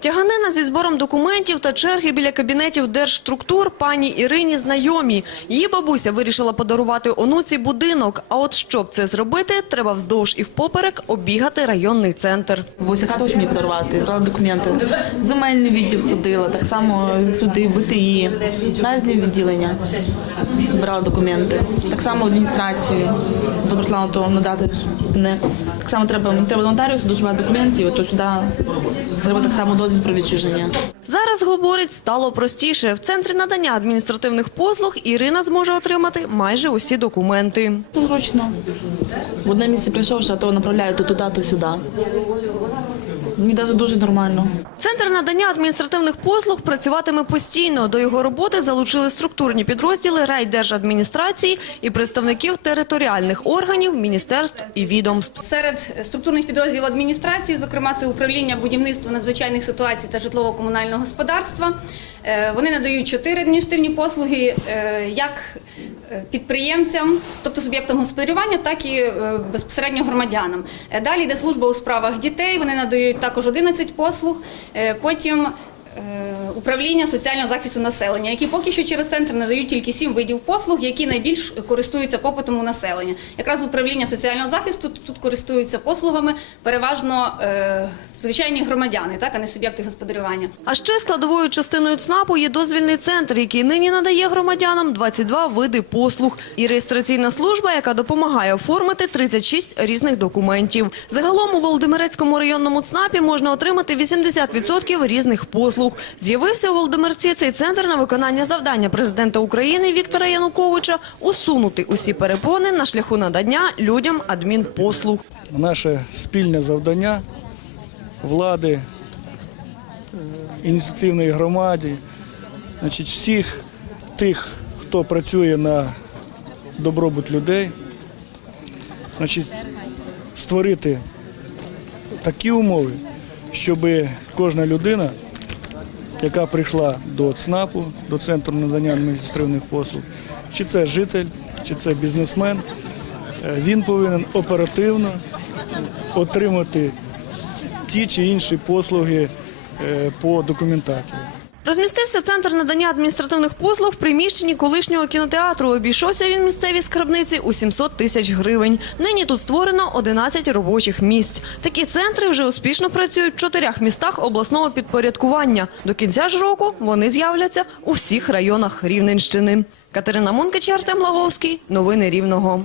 Тяганина зі збором документів та черги біля кабінетів держструктур пані Ірині знайомі. Її бабуся вирішила подарувати онуці будинок. А от щоб це зробити, треба вздовж і впоперек обігати районний центр. Бабуся хату мені подарувати, брала документи. Земельний відділ ходила, так само сюди, в БТІ, різні відділення. Брала документи. Так само адміністрацію. Добре слава то надати. Не. Так само треба, треба до нотаріусу дуже багато документів, то сюди треба так само дозвіл про відчуження. Зараз, говорить, стало простіше. В центрі надання адміністративних послуг Ірина зможе отримати майже усі документи. Зручно. В одне місце прийшовши, а то направляють туди, то сюди. Мені навіть дуже нормально. Центр надання адміністративних послуг працюватиме постійно. До його роботи залучили структурні підрозділи райдержадміністрації і представників територіальних органів, міністерств і відомств. Серед структурних підрозділів адміністрації, зокрема, це управління будівництва надзвичайних ситуацій та житлово-комунального господарства. Е, Вони надають чотири адміністративні послуги е, як підприємцям, тобто суб'єктам господарювання, так і е, безпосередньо громадянам. Е, Далі йде служба у справах дітей. Вони надають також 11 послуг. Е, Потім управління соціального захисту населення, які поки що через центр надають тільки сім видів послуг, які найбільш користуються попитом у населення. Якраз управління соціального захисту тут користуються послугами переважно звичайні громадяни, так а не суб'єкти господарювання. А ще складовою частиною ЦНАПу є дозвільний центр, який нині надає громадянам 22 види послуг і реєстраційна служба, яка допомагає оформити 36 різних документів. Загалом у Володимирецькому районному ЦНАПі можна отримати 80% різних послуг. З'явився у Володимирці цей центр на виконання завдання президента України Віктора Януковича усунути усі перепони на шляху надання людям адмінпослуг. Наше спільне завдання влади, ініціативної громади, значить, всіх тих, хто працює на добробут людей, значить, створити такі умови, щоб кожна людина, яка прийшла до ЦНАПу, до Центру надання адміністративних послуг, чи це житель, чи це бізнесмен, е, він повинен оперативно отримати ті чи інші послуги е, по документації. Розмістився центр надання адміністративних послуг в приміщенні колишнього кінотеатру. Обійшовся він місцевій скарбниці у 700 тисяч гривень. Нині тут створено 11 робочих місць. Такі центри вже успішно працюють в чотирьох містах обласного підпорядкування. До кінця ж року вони з'являться у всіх районах Рівненщини. Катерина Мункич, Артем Лаговський. Новини Рівного.